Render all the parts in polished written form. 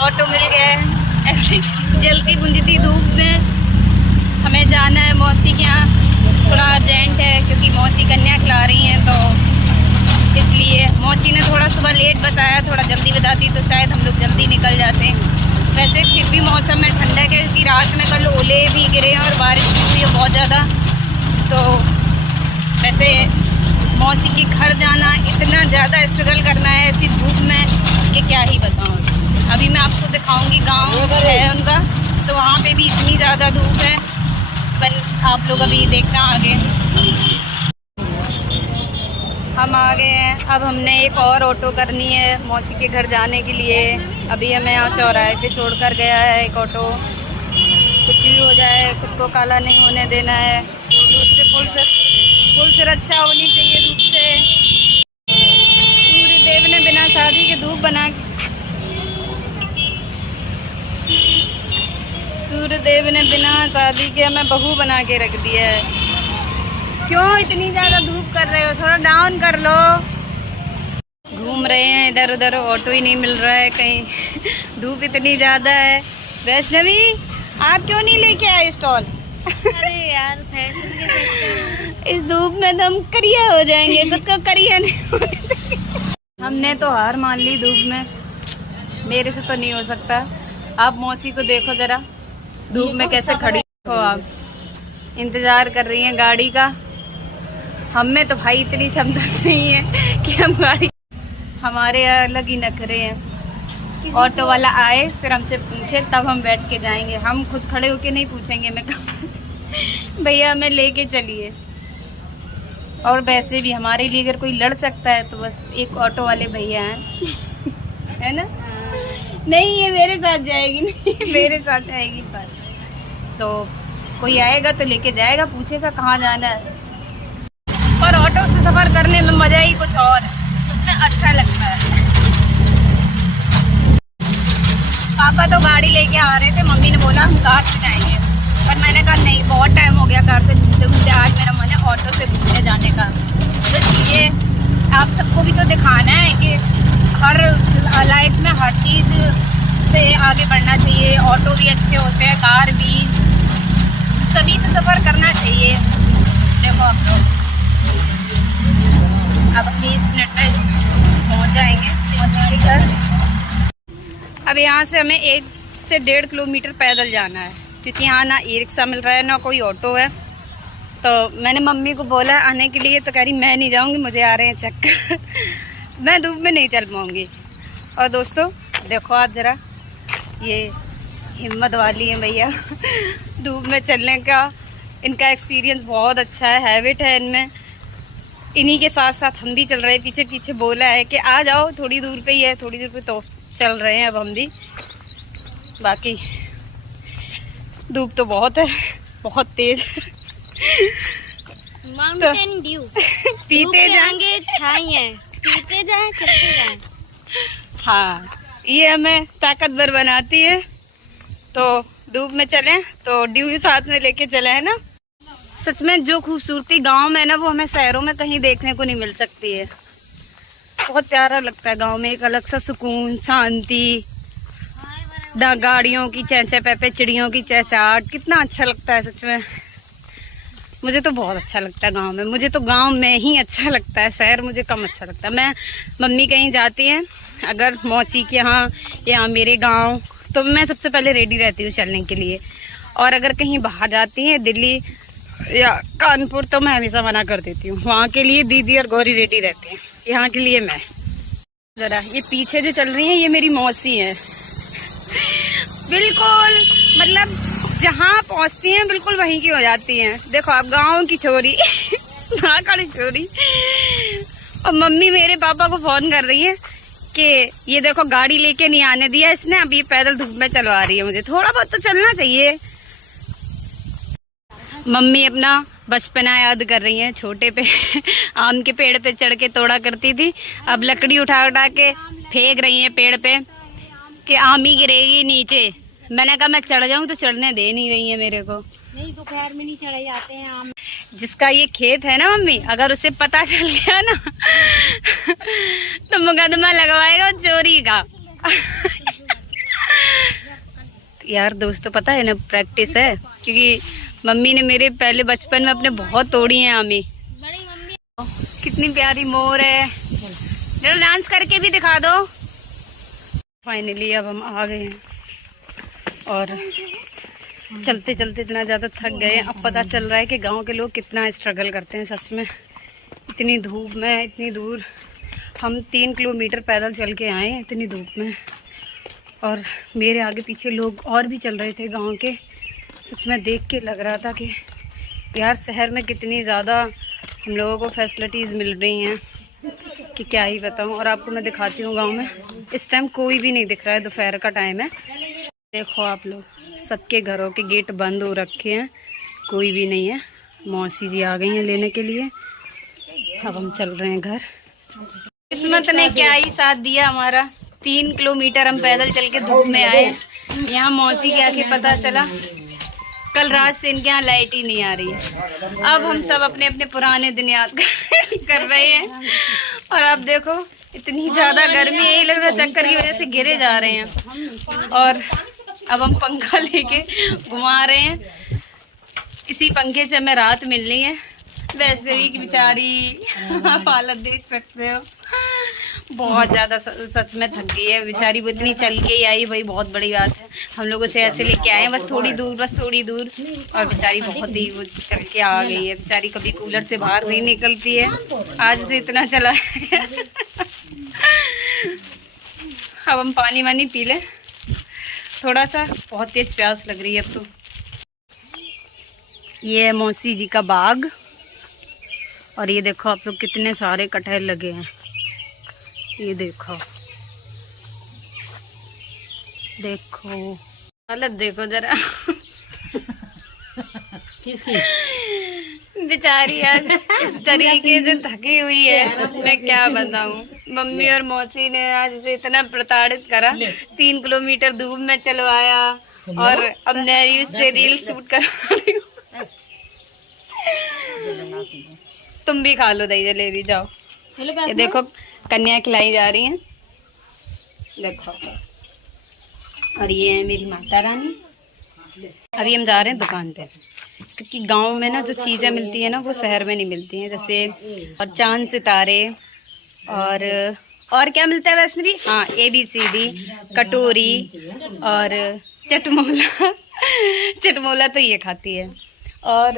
Auto मिल गया है। ऐसी जलती बुंजती धूप में हमें जाना है मौसी के यहाँ। थोड़ा अर्जेंट है क्योंकि मौसी कन्या खिला रही हैं, तो इसलिए मौसी ने थोड़ा सुबह लेट बताया, थोड़ा जल्दी बताती तो शायद हम लोग जल्दी निकल जाते। वैसे फिर भी मौसम में ठंडक है क्योंकि रात में कल ओले भी गिरे और बारिश भी हुई है बहुत ज़्यादा। तो वैसे मौसी के घर जाना इतना ज़्यादा स्ट्रगल करना है ऐसी धूप में कि क्या ही बताऊँ। अभी मैं आपको दिखाऊंगी, गांव है उनका, तो वहाँ पे भी इतनी ज़्यादा धूप है। पर आप लोग अभी देखना आगे। हम आ गए हैं। अब हमने एक और ऑटो करनी है मौसी के घर जाने के लिए। अभी हमें यहाँ चौराहे पे छोड़ कर गया है एक ऑटो। कुछ भी हो जाए खुद को काला नहीं होने देना है। धूप से फुल से रक्षा होनी चाहिए धूप से। सूर्य देव ने बिना शादी के धूप बना सूर्य देव ने बिना शादी के हमें बहू बना के रख दिया है। क्यों इतनी ज़्यादा धूप कर रहे हो, थोड़ा डाउन कर लो। घूम रहे हैं इधर उधर, ऑटो ही नहीं मिल रहा है कहीं। धूप इतनी ज़्यादा है। वैष्णवी आप क्यों नहीं लेके आए स्टॉल? अरे यार फैशन के चक्कर इस धूप में तो हम करिया हो जाएंगे, खुद को करिया नहीं होने देंगे। हमने तो हार मान ली धूप में, मेरे से तो नहीं हो सकता। आप मौसी को देखो जरा धूप में कैसे खड़ी हो, आप इंतजार कर रही हैं गाड़ी का। हम में तो भाई इतनी क्षमता नहीं है कि हम गाड़ी, हमारे अलग ही नखरे हैं। ऑटो वाला आए फिर हमसे पूछे तब हम बैठ के जाएंगे, हम खुद खड़े होके नहीं पूछेंगे। मैं भैया हमें लेके चलिए। और वैसे भी हमारे लिए अगर कोई लड़ सकता है तो बस एक ऑटो वाले भैया हैं, है ना? नहीं ये मेरे साथ जाएगी, नहीं मेरे साथ जाएगी बस। तो कोई आएगा तो लेके जाएगा, पूछेगा कहाँ जाना है। और ऑटो से सफर करने में मजा ही कुछ और है, उसमें अच्छा लगता है। पापा तो गाड़ी लेके आ रहे थे, मम्मी ने बोला हम कार से जाएंगे, पर मैंने कहा नहीं बहुत टाइम हो गया कार से घूमते घूमते, आज मेरा मन है ऑटो से घूमने जाने का। तो इसलिए आप सबको भी तो दिखाना है कि हर लाइफ में हर चीज़ से आगे बढ़ना चाहिए। ऑटो भी अच्छे होते हैं, कार भी, सभी से सफ़र करना चाहिए। देखो आप लोग अब 20 मिनट में पहुंच जाएंगे मौसी के घर। अब यहाँ से हमें 1 से 1.5 किलोमीटर पैदल जाना है क्योंकि यहाँ ना ई रिक्शा मिल रहा है ना कोई ऑटो है। तो मैंने मम्मी को बोला आने के लिए, तो कह रही मैं नहीं जाऊँगी, मुझे आ रहे हैं चक्कर। मैं धूप में नहीं चल पाऊँगी। और दोस्तों देखो आप ज़रा, ये हिम्मत वाली है भैया धूप में चलने का। इनका एक्सपीरियंस बहुत अच्छा है, हैबिट है इनमें। इन्हीं के साथ साथ हम भी चल रहे हैं, पीछे पीछे बोला है कि आ जाओ, थोड़ी दूर पे ही है, थोड़ी दूर पे। तो चल रहे हैं अब हम भी। बाकी धूप तो बहुत है, बहुत तेज। माउंटेन ड्यू पीते जाएंगे, छाई है, पीते जाएं चलते जाएं। हाँ ये हमें ताकतवर बनाती है। तो धूप में चलें तो ड्यू साथ में लेके चले, है ना? सच में जो खूबसूरती गांव में है ना, वो हमें शहरों में कहीं देखने को नहीं मिल सकती है। बहुत प्यारा लगता है गांव में, एक अलग सा सुकून, शांति, गाड़ियों की चहचह पे, चिड़ियों की चहचहाट, कितना अच्छा लगता है सच में। मुझे तो बहुत अच्छा लगता है गांव में। मुझे तो गांव में ही अच्छा लगता है, शहर मुझे कम अच्छा लगता है। मैं मम्मी कहीं जाती हैं अगर मौसी के यहाँ मेरे गाँव, तो मैं सबसे पहले रेडी रहती हूँ चलने के लिए। और अगर कहीं बाहर जाती हैं दिल्ली या कानपुर, तो मैं हमेशा मना कर देती हूँ। वहाँ के लिए दीदी और गौरी रेडी रहती हैं, यहाँ के लिए मैं। ज़रा ये पीछे जो चल रही हैं ये मेरी मौसी हैं। बिल्कुल मतलब जहाँ पहुँचती हैं बिल्कुल वहीं की हो जाती हैं। देखो आप, गाँव की छोरी खड़ी छोरी। और मम्मी मेरे पापा को फ़ोन कर रही है कि ये देखो गाड़ी लेके नहीं आने दिया इसने, अभी पैदल धूप में चलवा रही है मुझे। थोड़ा बहुत तो चलना चाहिए। मम्मी अपना बचपना याद कर रही हैं। छोटे पे आम के पेड़ पे चढ़ के तोड़ा करती थी, अब लकड़ी उठा उठा के फेंक रही हैं पेड़ पे कि आम ही गिरेगी नीचे। मैंने कहा मैं चढ़ जाऊं तो चढ़ने दे नहीं रही है मेरे को। नहीं दोपहर में नहीं चढ़े जाते हैं आम। जिसका ये खेत है ना मम्मी, अगर उसे पता चल गया ना तो मुकदमा लगवाएगा चोरी का। यार दोस्तों पता है ना, प्रैक्टिस है, क्योंकि मम्मी ने मेरे पहले बचपन में अपने बहुत तोड़ी हैं आमी। कितनी प्यारी मोर है, चलो डांस करके भी दिखा दो। फाइनली अब हम आ गए हैं और चलते चलते इतना ज़्यादा थक गए हैं। अब पता चल रहा है कि गांव के लोग कितना स्ट्रगल करते हैं सच में। इतनी धूप में इतनी दूर हम 3 किलोमीटर पैदल चल के आए हैं इतनी धूप में, और मेरे आगे पीछे लोग और भी चल रहे थे गांव के। सच में देख के लग रहा था कि यार शहर में कितनी ज़्यादा हम लोगों को फैसिलिटीज़ मिल रही हैं कि क्या ही बताऊं। और आपको मैं दिखाती हूँ गांव में इस टाइम कोई भी नहीं दिख रहा है, दोपहर का टाइम है। देखो आप लोग, सबके घरों के गेट बंद हो रखे हैं, कोई भी नहीं है। मौसी जी आ गई हैं लेने के लिए। अब हम चल रहे हैं घर। किस्मत ने क्या ही साथ दिया हमारा, 3 किलोमीटर हम पैदल चल के धूप में आए। यहाँ मौसी के आके पता चला कल रात से इनके यहाँ लाइट ही नहीं आ रही है। अब हम सब अपने अपने पुराने दिन याद कर रहे हैं। और अब देखो इतनी ज़्यादा गर्मी है, यही लग रहा है चक्कर की वजह से गिरे जा रहे हैं। और अब हम पंखा लेके घुमा रहे हैं, इसी पंखे से हमें राहत मिलनी है। वैसे ही की बेचारी हालत देख सकते हो, बहुत ज़्यादा सच में थक गई है बेचारी। वो इतनी चल के ही आई, भाई बहुत बड़ी बात है। हम लोगों से ऐसे लेके आए हैं बस थोड़ी दूर, और बेचारी बहुत ही वो चल के आ गई है बेचारी। कभी कूलर से बाहर नहीं निकलती है, आज से इतना चला है। अब हम पानी वानी पी लें थोड़ा सा, बहुत तेज प्यास लग रही है अब तो। ये है मौसी जी का बाग, और ये देखो आप लोग कितने सारे कटहल लगे हैं। ये देखो हालत देखो जरा बेचारी यार इस तरीके से थकी हुई है, मैं क्या बताऊं। मम्मी और मौसी ने आज इसे इतना प्रताड़ित करा, 3 किलोमीटर धूप में चलवाया, और अब मैं उससे रील शूट करा रही हूँ। तुम भी खा लो दही जलेबी, जाओ। ये देखो कन्या खिलाई जा रही हैं, देखो। और ये है मेरी माता रानी। अभी हम जा रहे हैं दुकान पे, क्योंकि गांव में ना जो चीज़ें मिलती है ना वो शहर में नहीं मिलती हैं। जैसे और चांद सितारे और क्या मिलता है वैष्णवी? हाँ, ABCD, कटोरी और चटमोला तो ये खाती है। और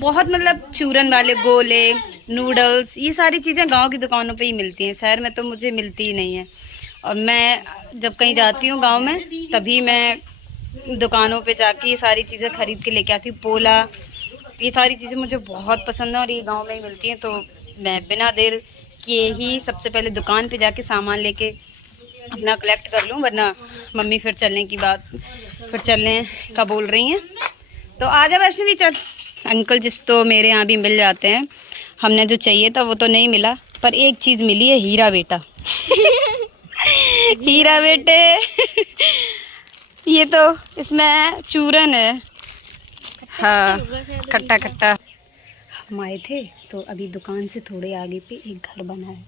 बहुत मतलब चूरन वाले गोले, नूडल्स, ये सारी चीज़ें गांव की दुकानों पे ही मिलती हैं, शहर में तो मुझे मिलती ही नहीं है। और मैं जब कहीं जाती हूँ गांव में तभी मैं दुकानों पे जाके ये सारी चीज़ें ख़रीद के लेके आती हूँ। पोला, ये सारी चीज़ें मुझे बहुत पसंद है और ये गांव में ही मिलती हैं। तो मैं बिना देर किए ही सबसे पहले दुकान पे जाके सामान लेके अपना कलेक्ट कर लूँ, वरना मम्मी फिर चलने का बोल रही हैं। तो आजा वैष्णवी चल। अंकल जिस तो मेरे यहाँ भी मिल जाते हैं, हमने जो चाहिए था वो तो नहीं मिला, पर एक चीज़ मिली है, हीरा बेटा। हीरा बेटे ये तो इसमें चूरन है, हाँ खट्टा खट्टा। हम आए थे तो अभी दुकान से थोड़े आगे पे एक घर बना है,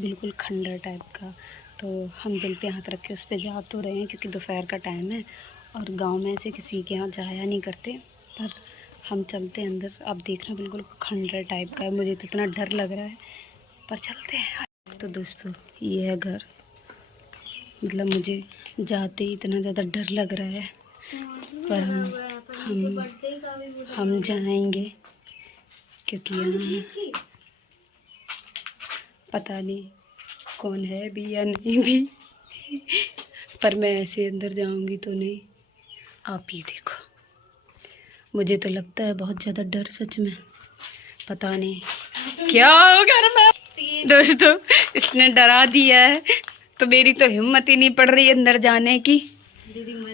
बिल्कुल खंडर टाइप का। तो हम दिल पे हाथ रख के उस पर जा तो रहे हैं, क्योंकि दोपहर का टाइम है और गांव में से किसी के यहाँ जाया नहीं करते। पर हम चलते अंदर, अब देखना बिल्कुल खंडर टाइप का है, मुझे तो इतना डर लग रहा है, पर चलते हैं। तो दोस्तों ये है घर, मतलब मुझे जाते ही इतना ज़्यादा डर लग रहा है, पर हम जाएंगे, क्योंकि यहाँ पता नहीं कौन है भी या नहीं भी। पर मैं ऐसे अंदर जाऊंगी तो नहीं। आप ही देखो, मुझे तो लगता है बहुत ज़्यादा डर, सच में पता नहीं क्या हो घर में। दोस्तों इसने डरा दिया है, तो मेरी तो हिम्मत ही नहीं पड़ रही अंदर जाने की।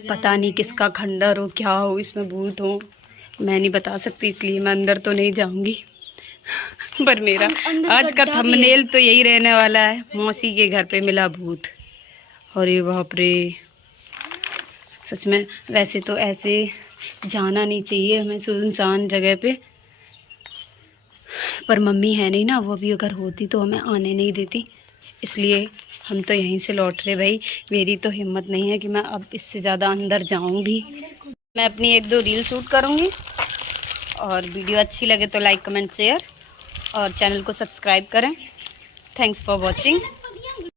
पता नहीं किसका खंडर हो, क्या हो, इसमें भूत हो, मैं नहीं बता सकती, इसलिए मैं अंदर तो नहीं जाऊंगी। पर मेरा आज का थंबनेल तो यही रहने वाला है, मौसी के घर पे मिला भूत। अरे बाप रे, सच में वैसे तो ऐसे जाना नहीं चाहिए हमें सुनसान जगह पे, पर मम्मी है नहीं ना, वो भी अगर होती तो हमें आने नहीं देती, इसलिए हम तो यहीं से लौट रहे भाई। मेरी तो हिम्मत नहीं है कि मैं अब इससे ज़्यादा अंदर जाऊं भी। मैं अपनी 1-2 रील शूट करूंगी, और वीडियो अच्छी लगे तो लाइक कमेंट शेयर, और चैनल को सब्सक्राइब करें। Thanks for watching.